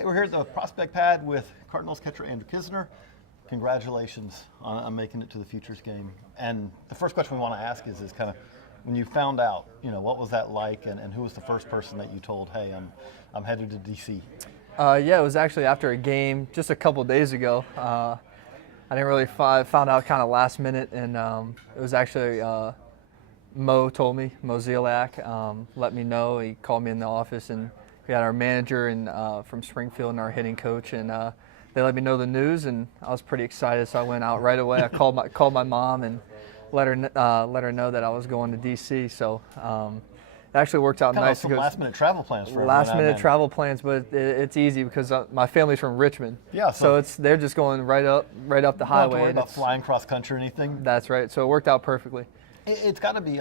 Hey, we're here at the prospect pad with Cardinals catcher Andrew Knizner. Congratulations on making it to the Futures game. And the first question we want to ask is kind of when you found out, what was that like, and who was the first person that you told, hey, I'm headed to D.C.? Yeah, it was actually after a game just a couple days ago. I didn't really found out kind of last minute, and it was actually Mo Zeliak let me know. He called me in the office, and we had our manager and from Springfield and our hitting coach, and they let me know the news, and I was pretty excited. So I went out right away. I called my mom and let her know that I was going to D.C. So it actually worked out nice. Some last-minute travel plans for last-minute travel plans, but it's easy because my family's from Richmond. Yeah, so they're just going right up the highway. Don't worry about flying cross country or anything. That's right. So it worked out perfectly. It's got to be.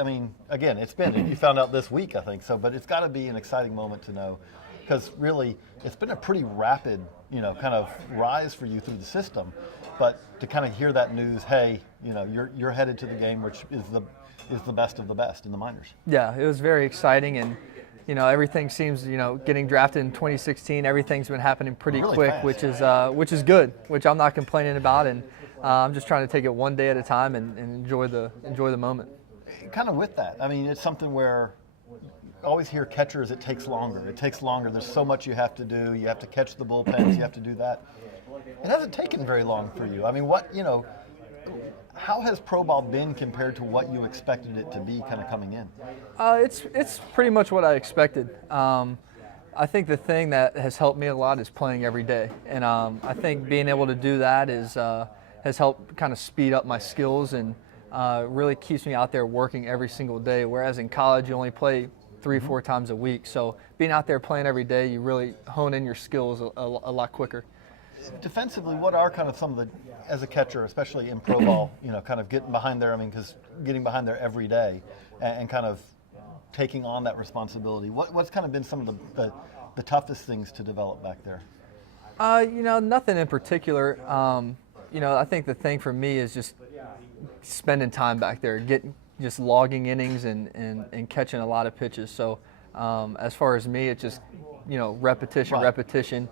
Again, you found out this week, I think so, but it's got to be an exciting moment to know, because really it's been a pretty rapid, kind of rise for you through the system. But to kind of hear that news, hey, you're headed to the game, which is the best of the best in the minors. Yeah, it was very exciting, and everything seems, getting drafted in 2016, everything's been happening pretty really quick, fast. which is good, which I'm not complaining about, and I'm just trying to take it one day at a time and enjoy the moment. Kind of with that, it's something where I always hear catchers, it takes longer. There's so much you have to do. You have to catch the bullpens. You have to do that. It hasn't taken very long for you. How has pro ball been compared to what you expected it to be kind of coming in? It's pretty much what I expected. I think the thing that has helped me a lot is playing every day. And I think being able to do that has helped kind of speed up my skills and really keeps me out there working every single day. Whereas in college, you only play 3-4 times a week. So being out there playing every day, you really hone in your skills a lot quicker. Defensively, what are kind of some of the, as a catcher, especially in pro ball, kind of getting behind there, because getting behind there every day and kind of taking on that responsibility, what's kind of been some of the toughest things to develop back there? Nothing in particular. I think the thing for me is just spending time back there, just logging innings and catching a lot of pitches. So as far as me, it's just, repetition,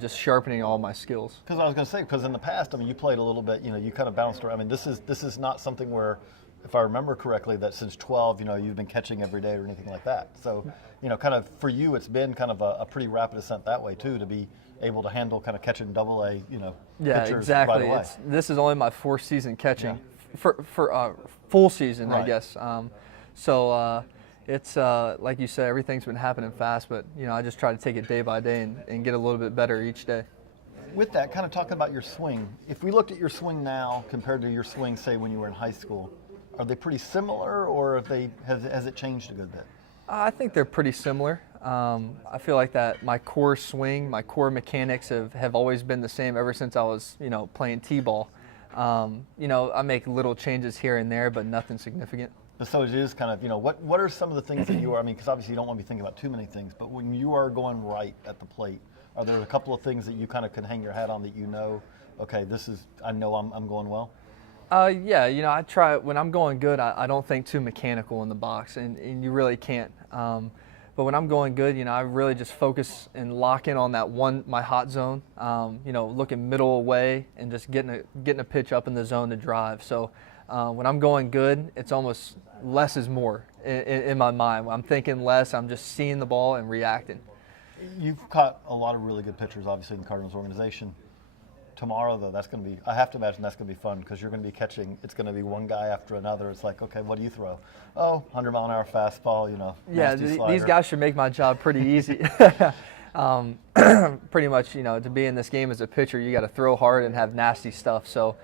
just sharpening all my skills. Because I was going to say, because in the past, you played a little bit, you kind of bounced around. This is not something where, if I remember correctly, that since 12, you've been catching every day or anything like that. So, kind of for you, it's been kind of a pretty rapid ascent that way too, to be able to handle kind of catching double-A, Yeah, pitchers exactly. right away. This is only my fourth season catching, for full season, right. I guess. So it's like you said, everything's been happening fast, but I just try to take it day by day and get a little bit better each day. With that, kind of talking about your swing, if we looked at your swing now compared to your swing, say, when you were in high school, are they pretty similar, or has it changed a good bit? I think they're pretty similar. I feel like that my core swing, my core mechanics have always been the same ever since I was, playing T-ball. I make little changes here and there, but nothing significant. So it is kind of, what are some of the things that you are, because obviously you don't want to be thinking about too many things, but when you are going right at the plate, are there a couple of things that you kind of can hang your hat on that okay, I know I'm going well? Yeah, I try, when I'm going good, I don't think too mechanical in the box, and you really can't. But when I'm going good, I really just focus and lock in on that my hot zone, looking middle away and just getting a pitch up in the zone to drive. So when I'm going good, it's almost less is more in my mind. I'm thinking less, I'm just seeing the ball and reacting. You've caught a lot of really good pitchers, obviously, in the Cardinals organization. Tomorrow, though, I have to imagine that's going to be fun, because you're going to be catching, it's going to be one guy after another. It's like, okay, what do you throw? Oh, 100-mile-an-hour fastball, Yeah, these guys should make my job pretty easy. Pretty much, to be in this game as a pitcher, you got to throw hard and have nasty stuff. So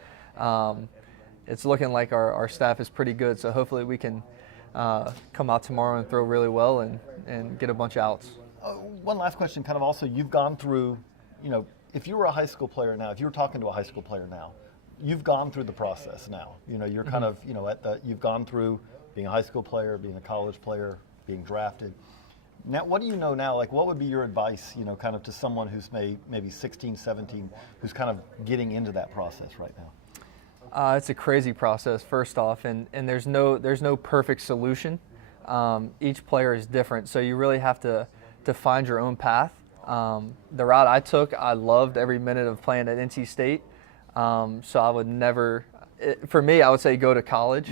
it's looking like our staff is pretty good. So hopefully we can come out tomorrow and throw really well and get a bunch of outs. One last question, kind of also, you've gone through, if you were a high school player now, if you were talking to a high school player now, you've gone through the process now. You're kind of, you've gone through being a high school player, being a college player, being drafted. Now, what do you know now? Like, what would be your advice, kind of to someone who's maybe 16, 17, who's kind of getting into that process right now? It's a crazy process, first off, and there's no perfect solution. Each player is different, so you really have to find your own path. The route I took, I loved every minute of playing at NC State. So I would never, for me, I would say go to college.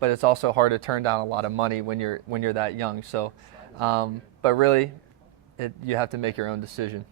But it's also hard to turn down a lot of money when you're that young. So, but really, you have to make your own decision.